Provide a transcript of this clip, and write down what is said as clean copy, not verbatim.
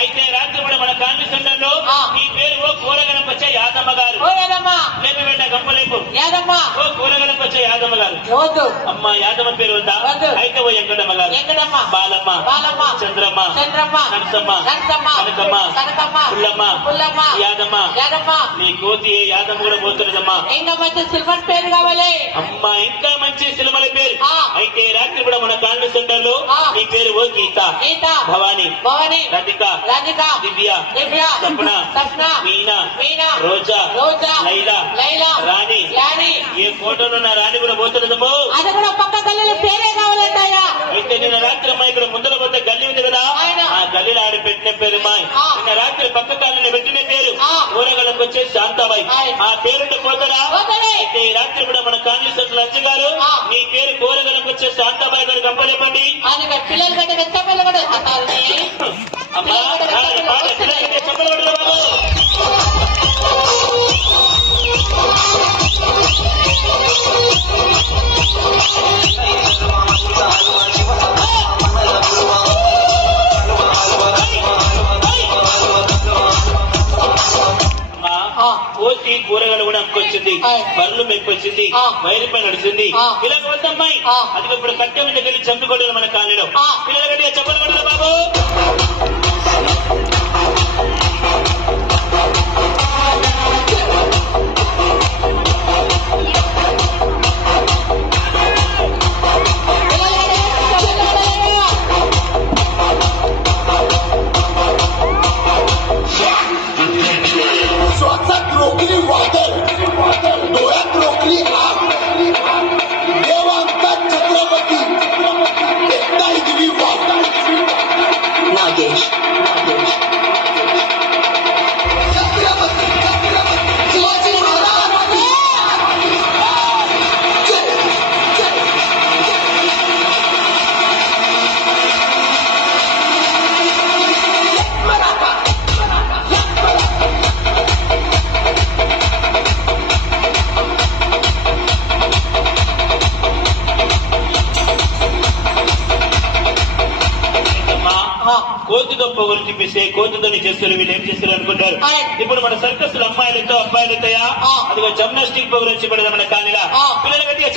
అయితే రాత్రి కూడా మన కాలనీ సెంటర్ లో ఈ పేరు ఓ కూరగణకు వచ్చే యాదమ్మ గారు లేపి పెట్ట గంపలేపు ఓ కూరగణకు వచ్చే యాదమ్మ గారు అమ్మ యాదమ్మ పేరు ఉందా? అయితే ఓ వెంకటమ్మ గారు బాలమ్మ చంద్రమ్మ నరసమ్మ కనకమ్మ పుల్లమ్మ యాదమ్మ నీ కోతి ఏ యాదమ్మ కూడా పోతున్నదమ్మా. ఇంకా మంచి సిల్వర్ పేరు కావాలి అమ్మా, ఇంకా మంచి సినిమాల పేరు. అయితే రాత్రి కూడా మన కాలనీ సెంటర్ లో నీ పేరు ఓ గీత భవాని రాధిక దివ్య సప్న మీనా రోజా లైలా రాణి ఏ ఫోటోలో నా రాణి కూడా పోతున్నదమ్మో. అది కూడా పక్క గల్లీలో పేరే కావాలంటాయా. అయితే నిన్న రాత్రి అమ్మాయి ఇక్కడ ముందర పోతే గల్లీ ఉంది కదా, ఆ గల్లీలో ఆడి పెట్టిన పేరు అమ్మాయి. నిన్న రాత్రి పక్క కాలనీ పెట్టిన పేరు కూరగాయలకు వచ్చే శాంతాబాయి. ఆ పేరుంటే పోతారా? అయితే ఈ రాత్రి కూడా మన కాలనీ సెంటర్ లంచ్ గారు మీ పేరు కూరగాయలకు వచ్చే శాంతాబాయి గారు గంపలేపండి. పిల్లలు కంటే వెచ్చపిల్లలు కూడా అమ్మా పిల్లలు కంటే చెప్పలు పడరు బాబు. కోతి కూరగాయలు కూడా అమ్ముకొచ్చింది, బర్రెలు మెక్కొచ్చింది, వైరుపై నడిచింది. ఇలాగ వద్దమ్మాయి అది ఇప్పుడు కట్టె మీద వెళ్ళి చంపి కొట్టారు మన కాలనీలో. పిల్లల గట్టిగా చెప్పలు కొట్టరు బాబు. కోతితో పొగలు చూపిస్తే కోతితో చేస్తారు, వీళ్ళు ఏం చేస్తారు అనుకుంటారు. ఇప్పుడు మన సర్కస్ అమ్మాయిలతో అబ్బాయిలతో అదిగో జిమ్నాస్టిక్ పొగలు వచ్చి పడదా మన కాలనీలా. పిల్లలు గట్టిగా